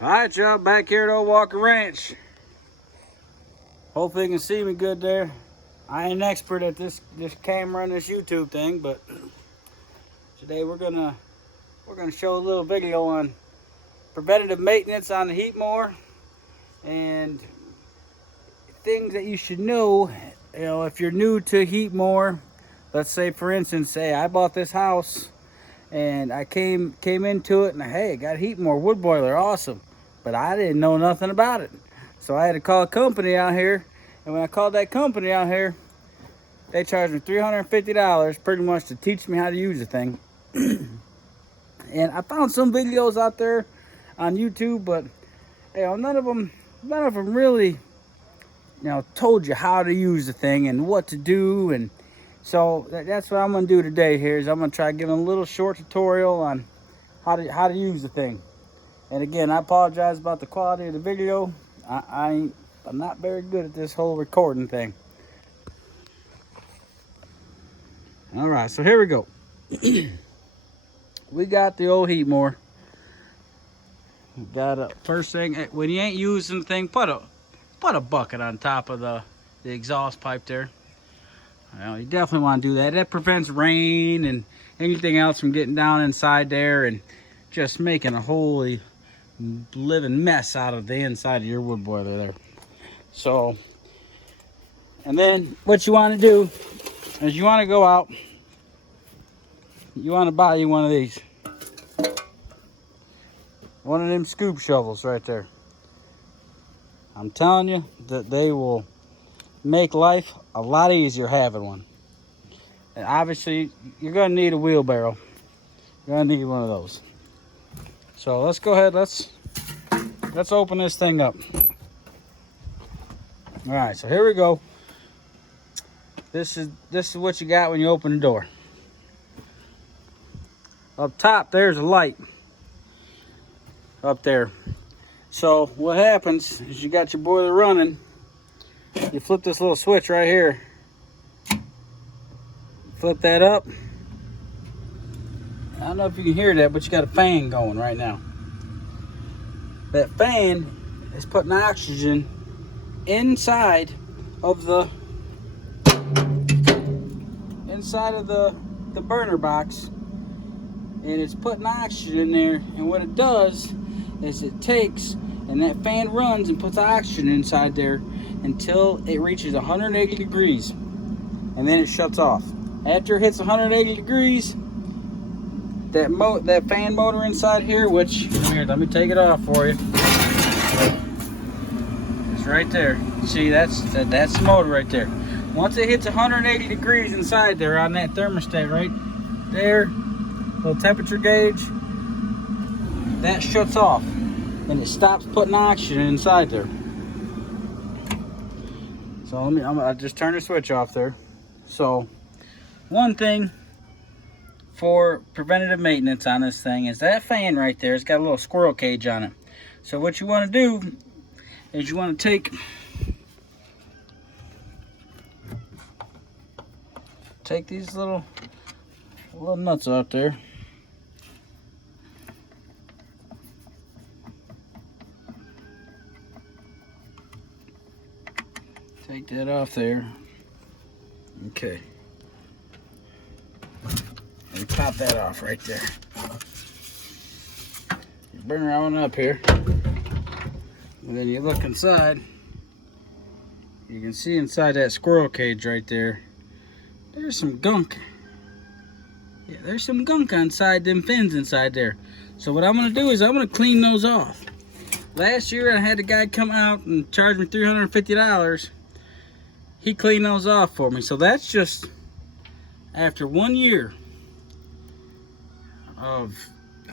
Alright, y'all, back here at Old Walker Ranch. Hopefully you can see me good there. I ain't an expert at this camera and this YouTube thing, but today we're gonna show a little video on preventative maintenance on the Heatmor and things that you should know. You know, if you're new to Heatmor, let's say for instance, hey, I bought this house and I came into it and hey, I got a Heatmor wood boiler, awesome. But I didn't know nothing about it. So I had to call a company out here, and when I called that company out here, they charged me $350 pretty much to teach me how to use the thing. And I found some videos out there on YouTube, but you know, none of them really, told you how to use the thing and what to do. And so that's what I'm gonna do today here, is I'm gonna try giving a little short tutorial on how to use the thing. And again, I apologize about the quality of the video. I'm not very good at this whole recording thing. All right, so here we go. We got the old Heatmor. Got a first thing, when you ain't using the thing, put a bucket on top of the exhaust pipe there. You definitely want to do that. That prevents rain and anything else from getting down inside there and just making a holy living mess out of the inside of your wood boiler there. So, and then what you want to do is you want to go out, you want to buy you one of these, one of them scoop shovels right there. I'm telling you that they will make life a lot easier having one. And obviously you're going to need a wheelbarrow. You're going to need one of those. So let's go ahead, let's open this thing up. All right, so here we go. This is what you got when you open the door. Up top there's a light up there. So what happens is you got your boiler running, you flip this little switch right here, flip that up. I don't know if you can hear that, but you got a fan going right now. That fan is putting oxygen inside of the burner box, and it's putting oxygen in there. And what it does is it takes, and that fan runs and puts oxygen inside there until it reaches 180 degrees, and then it shuts off. After it hits 180 degrees, that fan motor inside here, which, here, let me take it off for you. It's right there. See, that's the motor right there. Once it hits 180 degrees inside there on that thermostat right there, little temperature gauge, that shuts off and it stops putting oxygen inside there. So I'll just turn the switch off there. So one thing for preventative maintenance on this thing is that fan right there, it's got a little squirrel cage on it. So what you want to do is you want to take these little nuts out there. Take that off there. Okay. And pop that off right there. You bring her on up here. And then you look inside. You can see inside that squirrel cage right there, there's some gunk. Yeah, there's some gunk inside them fins inside there. So what I'm gonna do is I'm gonna clean those off. Last year I had a guy come out and charge me $350. He cleaned those off for me. So that's just after 1 year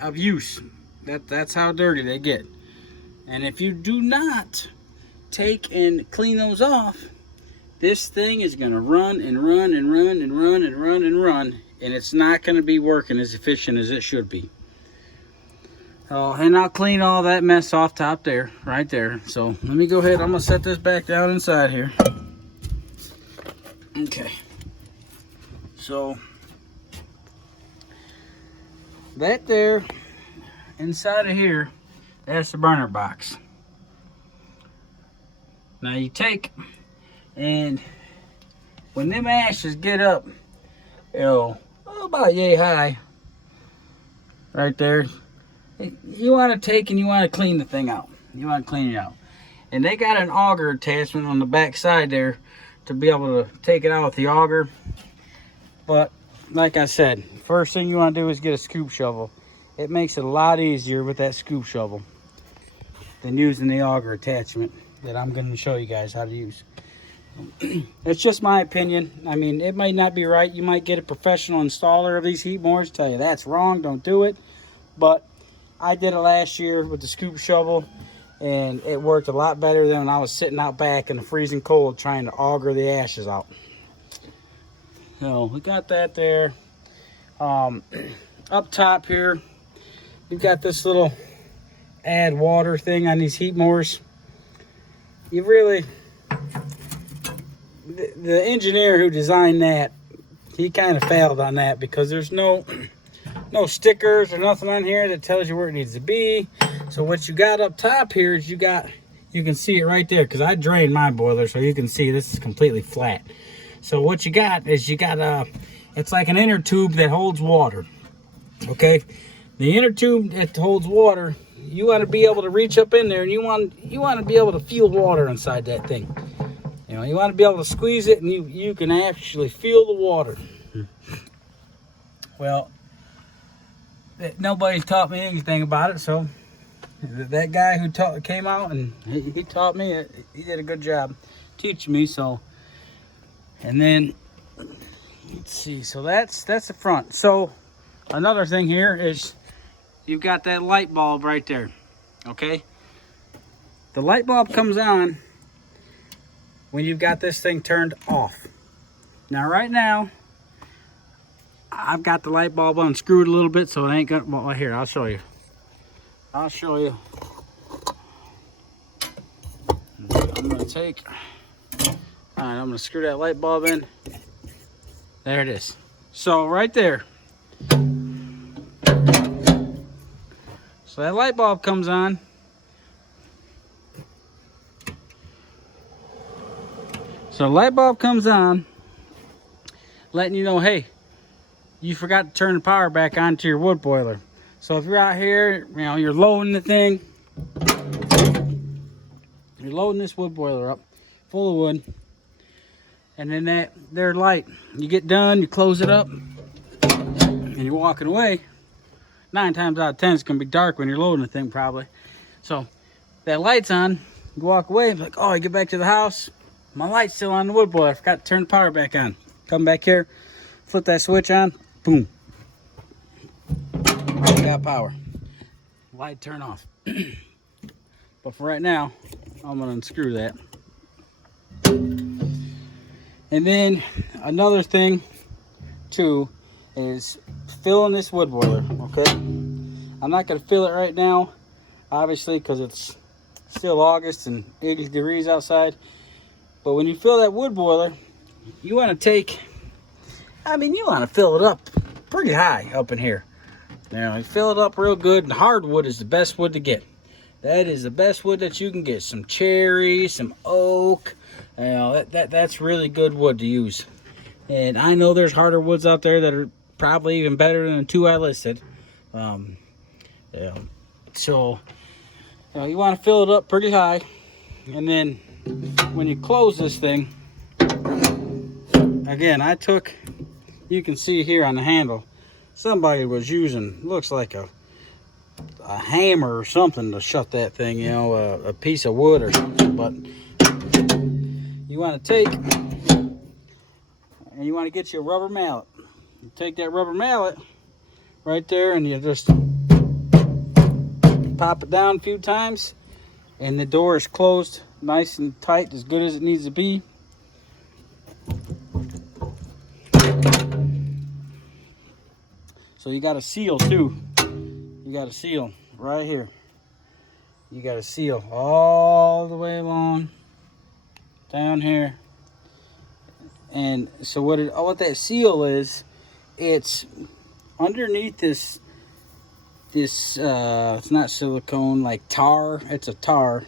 of use. That's how dirty they get. And if you do not take and clean those off, this thing is going to run and run and run and run and run and run, and it's not going to be working as efficient as it should be. Oh, and I'll clean all that mess off top there, right there. So let me go ahead. I'm going to set this back down inside here. Okay. So that there inside of here, That's the burner box. Now you take, and when them ashes get up, you know, about yay high, right there, you want to take and you want to clean the thing out. You want to clean it out. And they got an auger attachment on the back side there to be able to take it out with the auger. But like I said, first thing you want to do is get a scoop shovel. It makes it a lot easier with that scoop shovel than using the auger attachment that I'm going to show you guys how to use. It's just my opinion. I mean, it might not be right. You might get a professional installer of these Heatmors tell you that's wrong, don't do it. But I did it last year with the scoop shovel, and it worked a lot better than when I was sitting out back in the freezing cold trying to auger the ashes out. So we got that there. Up top here, we've got this little add water thing on these Heatmors. You really, the engineer who designed that, he kind of failed on that, because there's no stickers or nothing on here that tells you where it needs to be. So what you got up top here is you can see it right there, because I drained my boiler, so you can see this is completely flat. So what you got is it's like an inner tube that holds water. Okay, the inner tube that holds water, you want to be able to reach up in there, and you want to be able to feel water inside that thing. You know, you want to be able to squeeze it, and you can actually feel the water. Well, nobody taught me anything about it, so that guy who came out and he taught me, he did a good job teaching me. So, and then let's see, so that's the front. So another thing here is you've got that light bulb right there. Okay, the light bulb comes on when you've got this thing turned off. Now right now I've got the light bulb unscrewed a little bit, so it ain't gonna, well, here, I'll show you. I'm gonna take, all right, I'm gonna screw that light bulb in. There it is. So right there. So that light bulb comes on. So the light bulb comes on, letting you know, hey, you forgot to turn the power back on to your wood boiler. So if you're out here, you know, you're loading the thing, you're loading this wood boiler up full of wood, and then that there light, you get done, you close it up, and you're walking away. 9 times out of 10 it's gonna be dark when you're loading the thing, probably. So that light's on, you walk away, it's like, oh, I get back to the house, my light's still on the wood boiler, I forgot to turn the power back on. Come back here, flip that switch on, boom, we got power. Light turn off. But for right now, I'm gonna unscrew that. And then another thing too is filling this wood boiler. Okay, I'm not gonna fill it right now, obviously, because it's still August and 80 degrees outside. But when you fill that wood boiler, you want to take, I mean, you want to fill it up pretty high up in here. Now, you fill it up real good, and hardwood is the best wood to get. That is the best wood that you can get. Some cherry, some oak. You know, that's really good wood to use. And I know there's harder woods out there that are probably even better than the 2 I listed. Yeah. So, you know, you want to fill it up pretty high. And then when you close this thing, again, you can see here on the handle, somebody was using, looks like a hammer or something to shut that thing, you know, a piece of wood or something. But you want to take, and you want to get you a rubber mallet. You take that rubber mallet right there, and you just pop it down a few times, and the door is closed nice and tight, as good as it needs to be. So you got a seal too. You got a seal right here. You got a seal all the way along down here. And so what that seal is, it's underneath this this, it's not silicone, like tar. It's a tar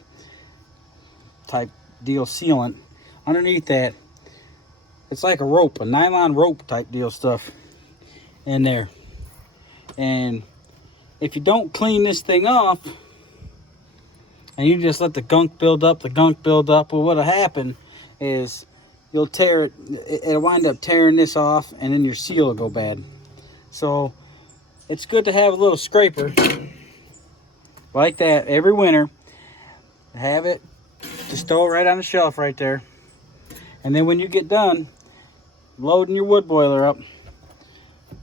type deal sealant. Underneath that, it's like a rope, a nylon rope type deal stuff in there. And if you don't clean this thing off, and you just let the gunk build up, well, what'll happen is you'll tear it. It'll wind up tearing this off, and then your seal will go bad. So it's good to have a little scraper like that every winter. Have it, just throw it right on the shelf right there. And then when you get done loading your wood boiler up,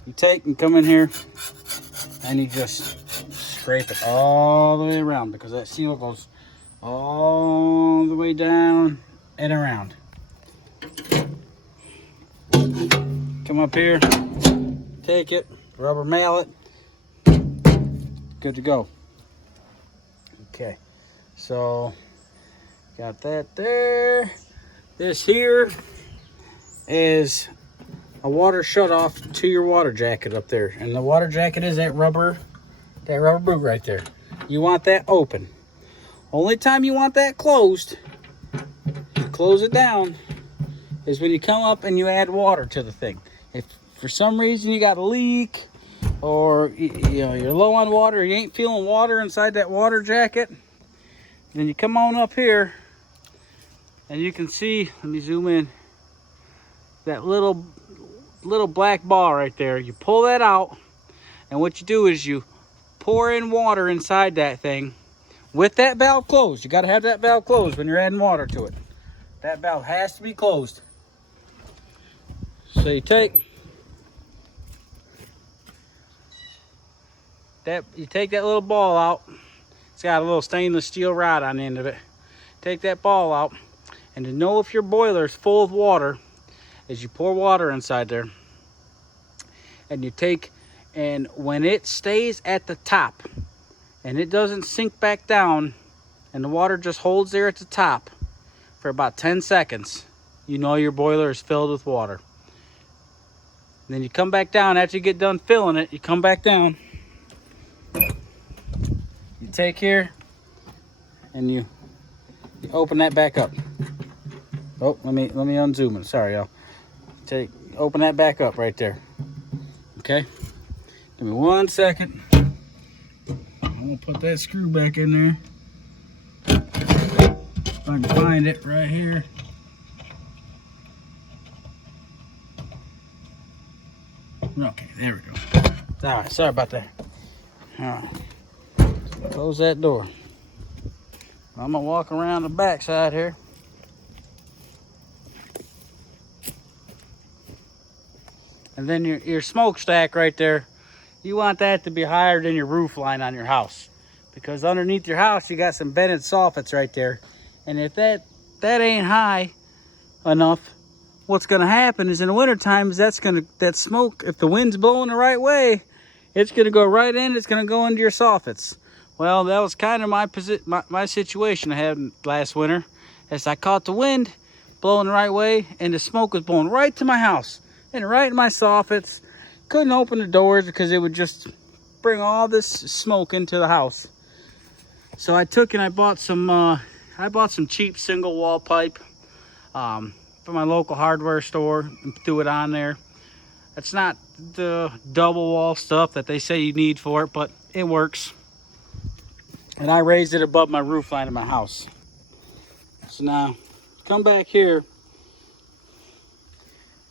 you take and come in here and you just scrape it all the way around, because that seal goes all the way down and around. Come up here, take it, rubber mallet, good to go. Okay, so got that there. This here is a water shutoff to your water jacket up there, and the water jacket is that rubber boot right there. You want that open. Only time you want that closed, you close it down, is when you come up and you add water to the thing. If for some reason you got a leak, or you're low on water, you ain't feeling water inside that water jacket, then you come on up here and you can see, let me zoom in, that little black ball right there. You pull that out, and what you do is you pour in water inside that thing with that valve closed. You got to have that valve closed when you're adding water to it. That valve has to be closed. So you take that little ball out. It's got a little stainless steel rod on the end of it. Take that ball out, and to know if your boiler is full of water is you pour water inside there, and you take, and when it stays at the top and it doesn't sink back down and the water just holds there at the top for about 10 seconds, you know your boiler is filled with water. And then you come back down after you get done filling it. You come back down, you take here and you open that back up. Oh, let me unzoom it. Sorry, y'all. Open that back up right there. Okay, give me 1 second. I'm gonna put that screw back in there. If I can find it right here. Okay, there we go. All right, sorry about that. All right, close that door. I'm gonna walk around the back side here. And then your smokestack right there, you want that to be higher than your roof line on your house, because underneath your house you got some vented soffits right there, and if that ain't high enough, what's going to happen is in the winter time is that smoke, if the wind's blowing the right way, it's going to go right in. It's going to go into your soffits. Well, that was kind of my situation I had last winter, as I caught the wind blowing the right way, and the smoke was blowing right to my house and right in my soffits. Couldn't open the doors because it would just bring all this smoke into the house. So I took and I bought some cheap single wall pipe from my local hardware store and threw it on there. It's not the double wall stuff that they say you need for it, but it works. And I raised it above my roof line of my house. So now come back here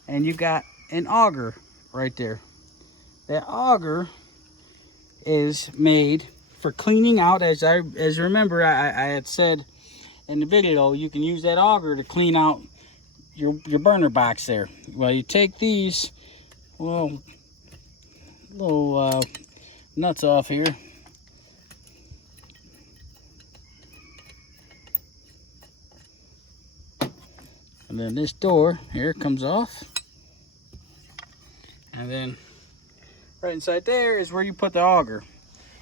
and you got an auger right there. That auger is made for cleaning out, as remember I had said in the video, you can use that auger to clean out your burner box there. Well, you take these little nuts off here. And then this door here comes off. And then right inside there is where you put the auger.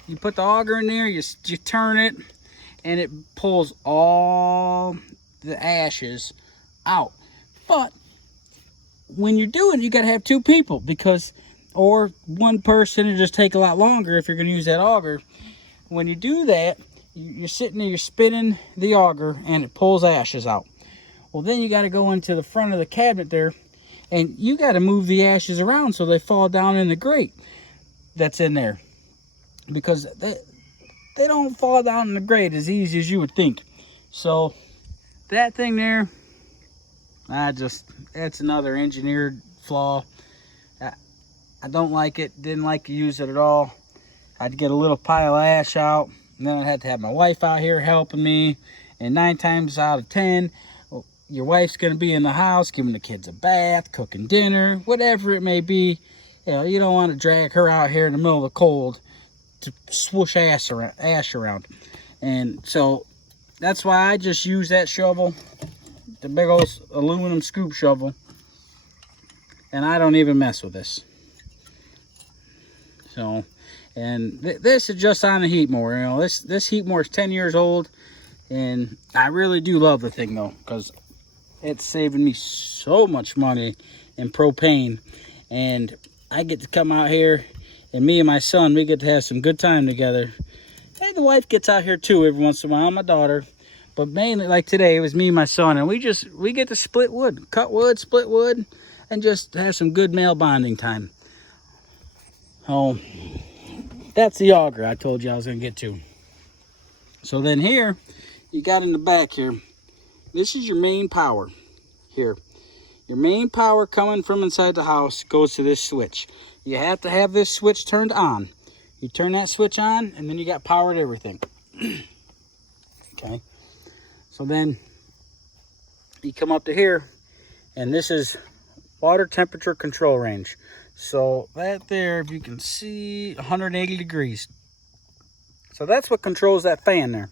You put the auger in there, you turn it, and it pulls all the ashes out. But when you're doing it, you got to have two people, because or one person, it just take a lot longer if you're going to use that auger. When you do that, you're sitting there, you're spinning the auger, and it pulls ashes out. Well, then you got to go into the front of the cabinet there, and you got to move the ashes around so they fall down in the grate that's in there, because they don't fall down in the grate as easy as you would think. So that thing there, it's another engineered flaw. I don't like it. Didn't like to use it at all. I'd get a little pile of ash out, and then I'd have to have my wife out here helping me. And 9 times out of 10, well, your wife's going to be in the house giving the kids a bath, cooking dinner, whatever it may be. You know, you don't want to drag her out here in the middle of the cold to swoosh ash around. And so that's why I just use that shovel, the big old aluminum scoop shovel, and I don't even mess with this. So, and this is just on the Heatmor. You know, this Heatmor is 10 years old, and I really do love the thing though, because it's saving me so much money in propane, and I get to come out here, and me and my son, we get to have some good time together. And the wife gets out here too every once in a while, my daughter. But mainly, like today, it was me and my son, and we get to split wood, cut wood, split wood, and just have some good male bonding time. Oh, that's the auger I told you I was going to get to. So then here, you got in the back here, this is your main power here. Your main power coming from inside the house goes to this switch. You have to have this switch turned on. You turn that switch on, and then you got power to everything. Okay. So then you come up to here, and this is water temperature control range. So that there, if you can see, 180 degrees. So that's what controls that fan there.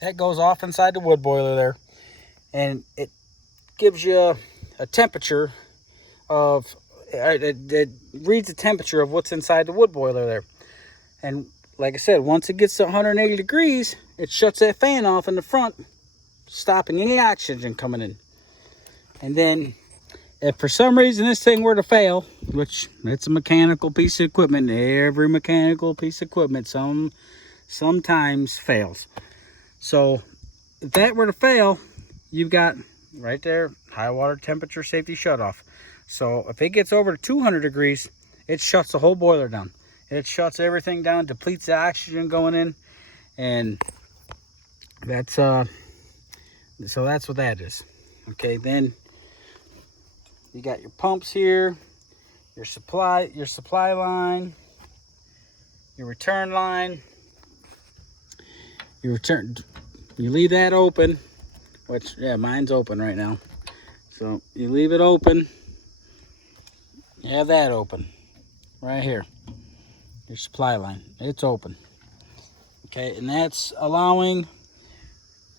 That goes off inside the wood boiler there, and it gives you a temperature of, it reads the temperature of what's inside the wood boiler there. And like I said, once it gets to 180 degrees, it shuts that fan off in the front, stopping any oxygen coming in. And then if for some reason this thing were to fail, which it's a mechanical piece of equipment, every mechanical piece of equipment sometimes fails. So if that were to fail, you've got right there, high water temperature safety shutoff. So if it gets over to 200 degrees, it shuts the whole boiler down. It shuts everything down, depletes the oxygen going in, and that's so that's what that is. Okay, then you got your pumps here, your supply line, your return line. You leave that open, which, yeah, mine's open right now. So you leave it open. You have that open right here. Your supply line, it's open. Okay, and that's allowing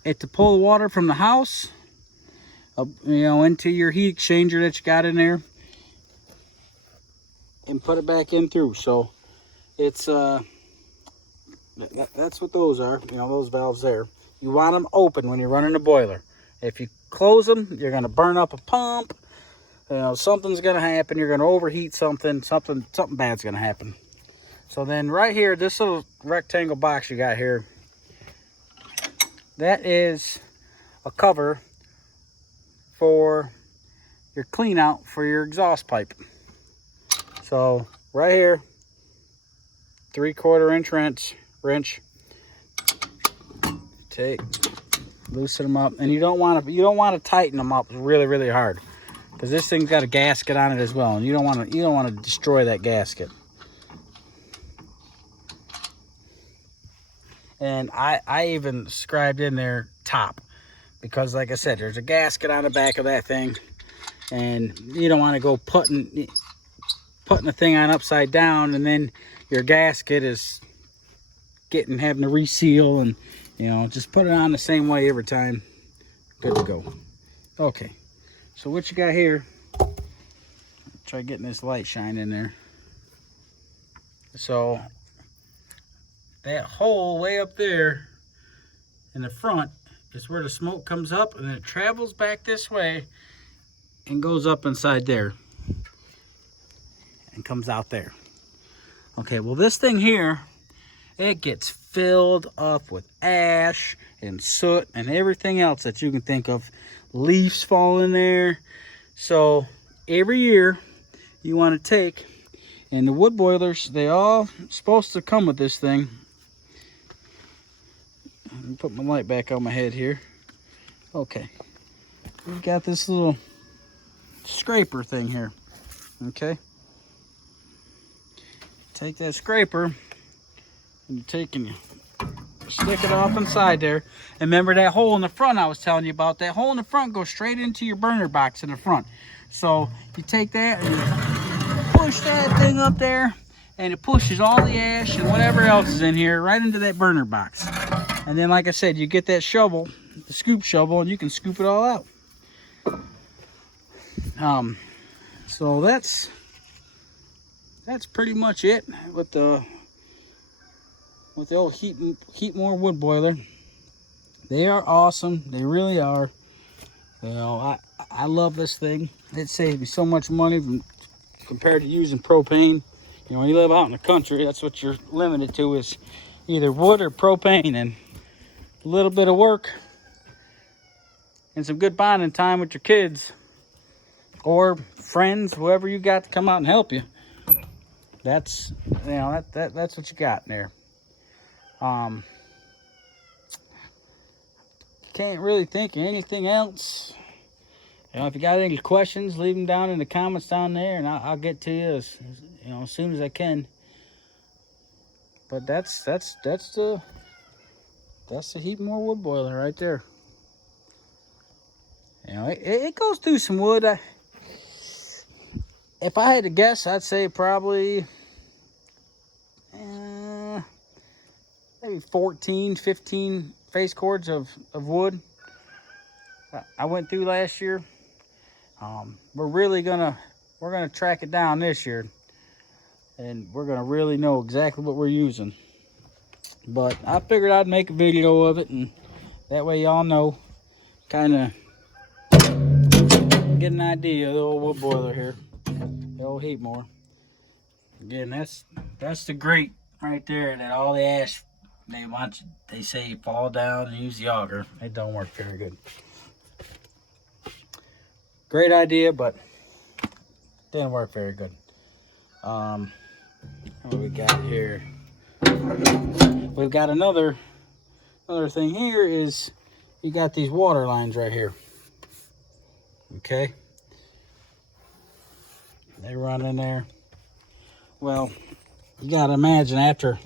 it to pull the water from the house, you know, into your heat exchanger that you got in there, and put it back in through. So it's that's what those are, you know, those valves there. You want them open when you're running the boiler. If you close them, you're going to burn up a pump. You know, something's going to happen. You're going to overheat something bad's going to happen. So then right here, this little rectangle box you got here, that is a cover for your clean out for your exhaust pipe. So right here, 3/4 inch wrench. Loosen them up, and you don't want to tighten them up really hard, because this thing's got a gasket on it as well, and you don't want to destroy that gasket. And I even scribed in there top, because like I said, there's a gasket on the back of that thing, and you don't want to go putting the thing on upside down, and then your gasket is having to reseal, and you know, just put it on the same way every time. Good to go. Okay, so what you got here, try getting this light shine in there. So that hole way up there in the front is where the smoke comes up, and then it travels back this way and goes up inside there. and comes out there. Okay, well this thing here, it gets filled up with ash and soot and everything else that you can think of. Leaves fall in there. So every year you want to take, and the wood boilers, they all supposed to come with this thing. Let me put my light back on my head here. Okay, we've got this little scraper thing here. Okay, take that scraper and you take and you stick it off inside there. And remember that hole in the front I was telling you about? That hole in the front goes straight into your burner box in the front. So you take that and you push that thing up there, and it pushes all the ash and whatever else is in here right into that burner box. And then, like I said, you get that shovel, the scoop shovel, and you can scoop it all out. So that's pretty much it with the old Heatmor wood boiler. They are awesome. They really are. You know, I love this thing. It saves me so much money compared to using propane. You know, when you live out in the country, that's what you're limited to, is either wood or propane, and a little bit of work and some good bonding time with your kids or friends, whoever you got to come out and help you. That's, you know, that's what you got in there. Can't really think of anything else. You know, if you got any questions, leave them down in the comments down there, and I'll get to you as soon as I can. But that's the Heatmor wood boiler right there. You know, it goes through some wood. If I had to guess, I'd say probably maybe 14, 15 face cords of wood I went through last year. We're gonna track it down this year, and we're gonna really know exactly what we're using. But I figured I'd make a video of it, and that way y'all know, kind of get an idea of the old wood boiler here, the old Heatmor. Again, that's the grate right there that all the ash they say fall down and use the auger. It don't work very good. Great idea, but didn't work very good. What we got here? We've got another thing here is you got these water lines right here. Okay, they run in there. Well, you gotta imagine, after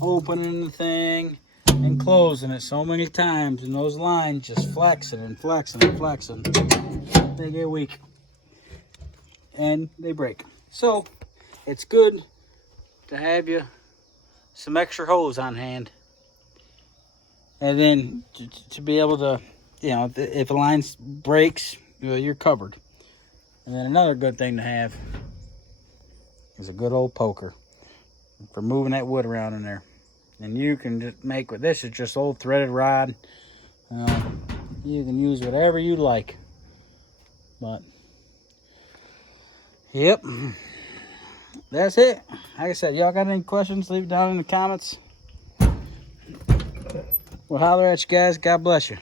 opening the thing and closing it so many times, and those lines just flexing and flexing and flexing, they get weak and they break. So it's good to have you some extra hose on hand, and then to be able to, if a line breaks, you're covered. And then another good thing to have is a good old poker for moving that wood around in there. And you can just make, this is just old threaded rod. You can use whatever you like. But yep, that's it. Like I said, y'all got any questions, leave it down in the comments. We'll holler at you guys. God bless you.